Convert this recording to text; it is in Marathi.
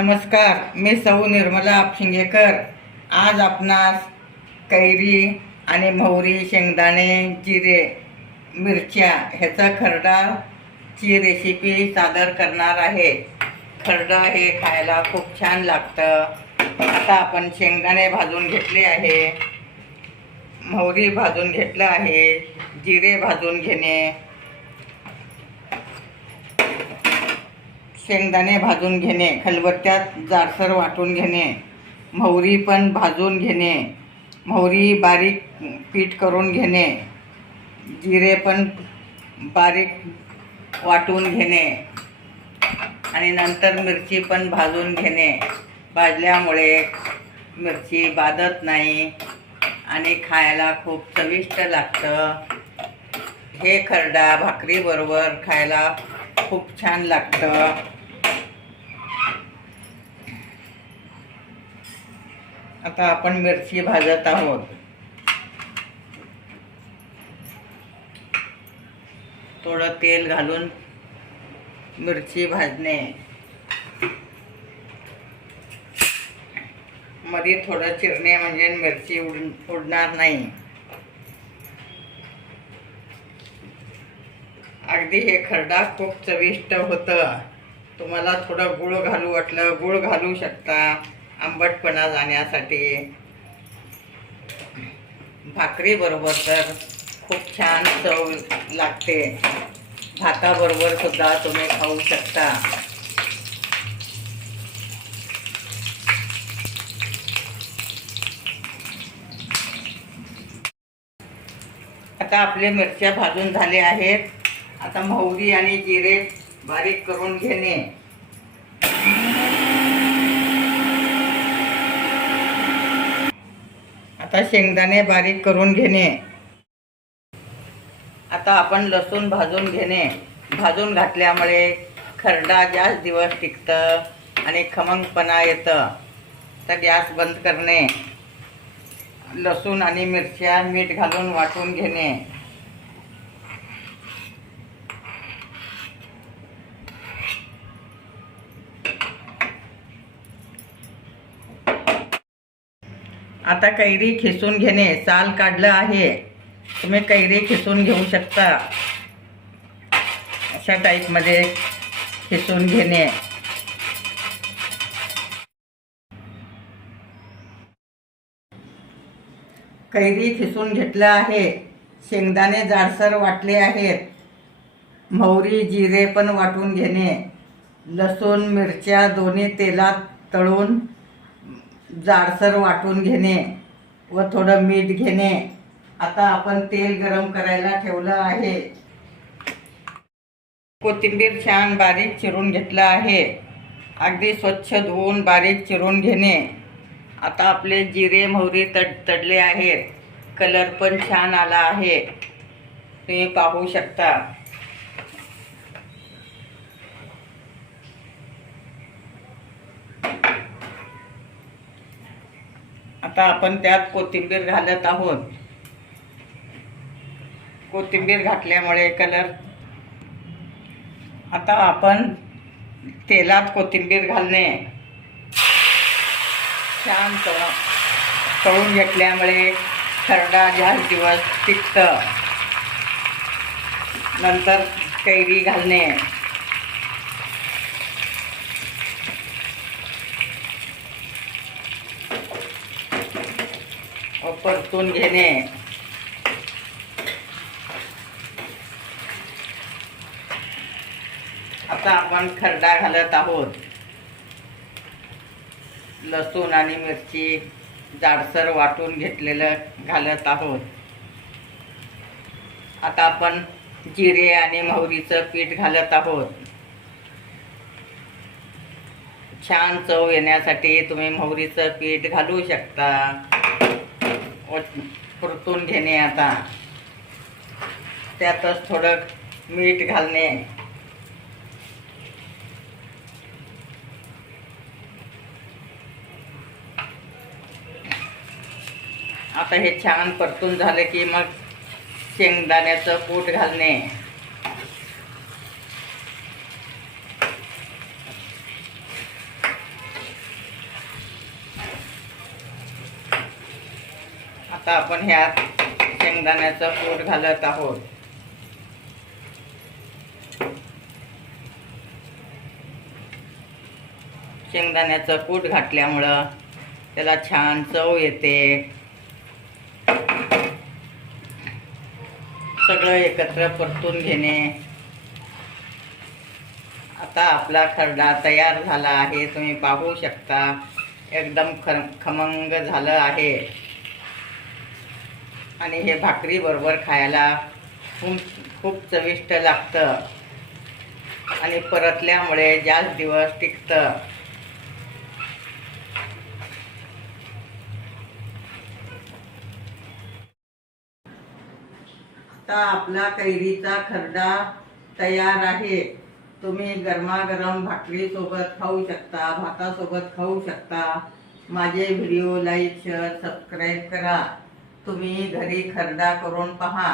नमस्कार, मी सौ निर्मला आपशिंगेकर। आज आपणास कैरी आणि मोहरी, शेंगदाणे, जिरे, मिरच्या ह्याचा खरडाची रेसिपी सादर करणार आहे। खरडा हे खायला खूप छान लागतं। आता आपण शेंगदाणे भाजून घेतले आहे, मोहरी भाजून घेतलं आहे, जिरे भाजून घेणे, शेंगदाणे भाजून घेणे, खलबत्त्यात जाडसर वाटून घेणे, मोहरी पण भाजून घेणे, मोहरी बारीक पीठ करून घेणे, जिरे पण बारीक वाटून घेणे आणि नंतर मिरची पण भाजून घेणे। भाजल्यामुळे मिरची बाधत नाही आणि खायला खूप चविष्ट लागतं। हे खरडा भाकरीबरोबर खायला खूप छान लागतं। आता आपण मिरची भाजत आहोत। थोडं तेल घालून मिरची भाजणे, मध्ये थोडं चिरणे म्हणजे मिरची उडणार नाही। अगदी हे खरडा खूप चविष्ट होतं। तुम्हाला थोडं गूळ घालू वाटलं गूळ घालू शकता, आंबटपणा जाण्यासाठी। भाकरी बरोबर तर खूप छान चव लागते। भाताबरोबर सुद्धा तुम्ही खाऊ शकता। आता आपले मिरच्या भाजून झाले आहेत। आता मोहरी आणि जिरे बारीक करून घेणे, आता शेंगदाणे बारीक करून घेणे। आता आपण लसूण भाजून घेणे। भाजून घातल्यामुळे खरडा जास्त दिवस टिकतं आणि खमंगपणा येतं। तर गॅस बंद करणे, लसूण आणि मिरच्या मीठ घालून वाटून घेणे, आता कैरी खिसून घेणे। साल काढलं आहे, तुम्ही कैरी खिसून घेऊ शकता। अशा टाईपमध्ये खिसून घेणे। कैरी खिसून घेतलं आहे, शेंगदाणे जाडसर वाटले आहेत, मोहरी जिरे पण वाटून घेणे, लसूण मिरच्या दोन्ही तेलात तळून जाडसर वाटून घेणे व थोडं मीठ घेणे। आता आपण तेल गरम करायला ठेवलं आहे। कोथिंबीर छान बारीक चिरून घेतलं आहे, अगदी स्वच्छ धुवून बारीक चिरून घेणे। आता आपले जिरे मोहरी तडले आहेत, कलर पण छान आला आहे, तुम्ही पाहू शकता। आता आपण त्यात कोथिंबीर घालत आहोत। कोथिंबीर घातल्यामुळे कलर, आता आपण तेलात कोथिंबीर घालणे, छान तळून घेतल्यामुळे खरडा जास्त दिवस टिकतं। नंतर कैरी घालणे, परतून घेणे। आता आपण खरडा घालत आहोत। लसूण आणि मिरची जाडसर वाटून घेतलेलं घालत आहोत। आता आपण जिरे आणि मोहरीचं पीठ घालत आहोत। छान चव येण्यासाठी तुम्ही मोहरीचं पीठ घालू शकता। परतून घेणे, आता त्यातच थोडं मीठ घालणे, आता हे छान परतून झाले की मग शेंगदाण्याचं कूट घालणे, आता आपण ह्यात शेंगदाण्याचं कूट घालत आहोत. शेंगदाण्याचं कूट घातल्यामुळं त्याला छान चव येते. सगळं एकत्र परतून घेणे. आता आपला खरडा तयार झाला आहे. तुम्ही पाहू शकता एकदम खमंग झालं आहे आणि हे भाकरी बरोबर खायला खूप चविष्ट लागतं आणि परतल्यामुळे जास्त दिवस टिकतं. आता आपला कैरीचा खरडा तयार आहे. तुम्ही गरमागरम भाकरीसोबत खाऊ शकता, भातासोबत खाऊ शकता. माझे व्हिडिओ लाईक, शेअर, सबस्क्राईब करा. तुम्ही घरी खरडा करून पहा.